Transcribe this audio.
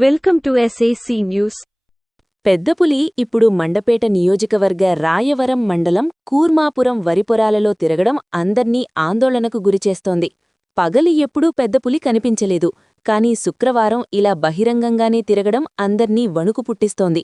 Welcome to SAC news. పెద్దపులి ఇప్పుడు మండపేట నియోజకవర్గ రాయవరం మండలం కూర్మాపురం వరి పొలాలలో తిరగడం అందర్నీ ఆందోళనకు గురిచేస్తోంది. పగలు ఎప్పుడూ పెద్దపులి కనిపించలేదు, కానీ శుక్రవారం ఇలా బహిరంగంగానే తిరగడం అందర్నీ వణుకు పుట్టిస్తోంది.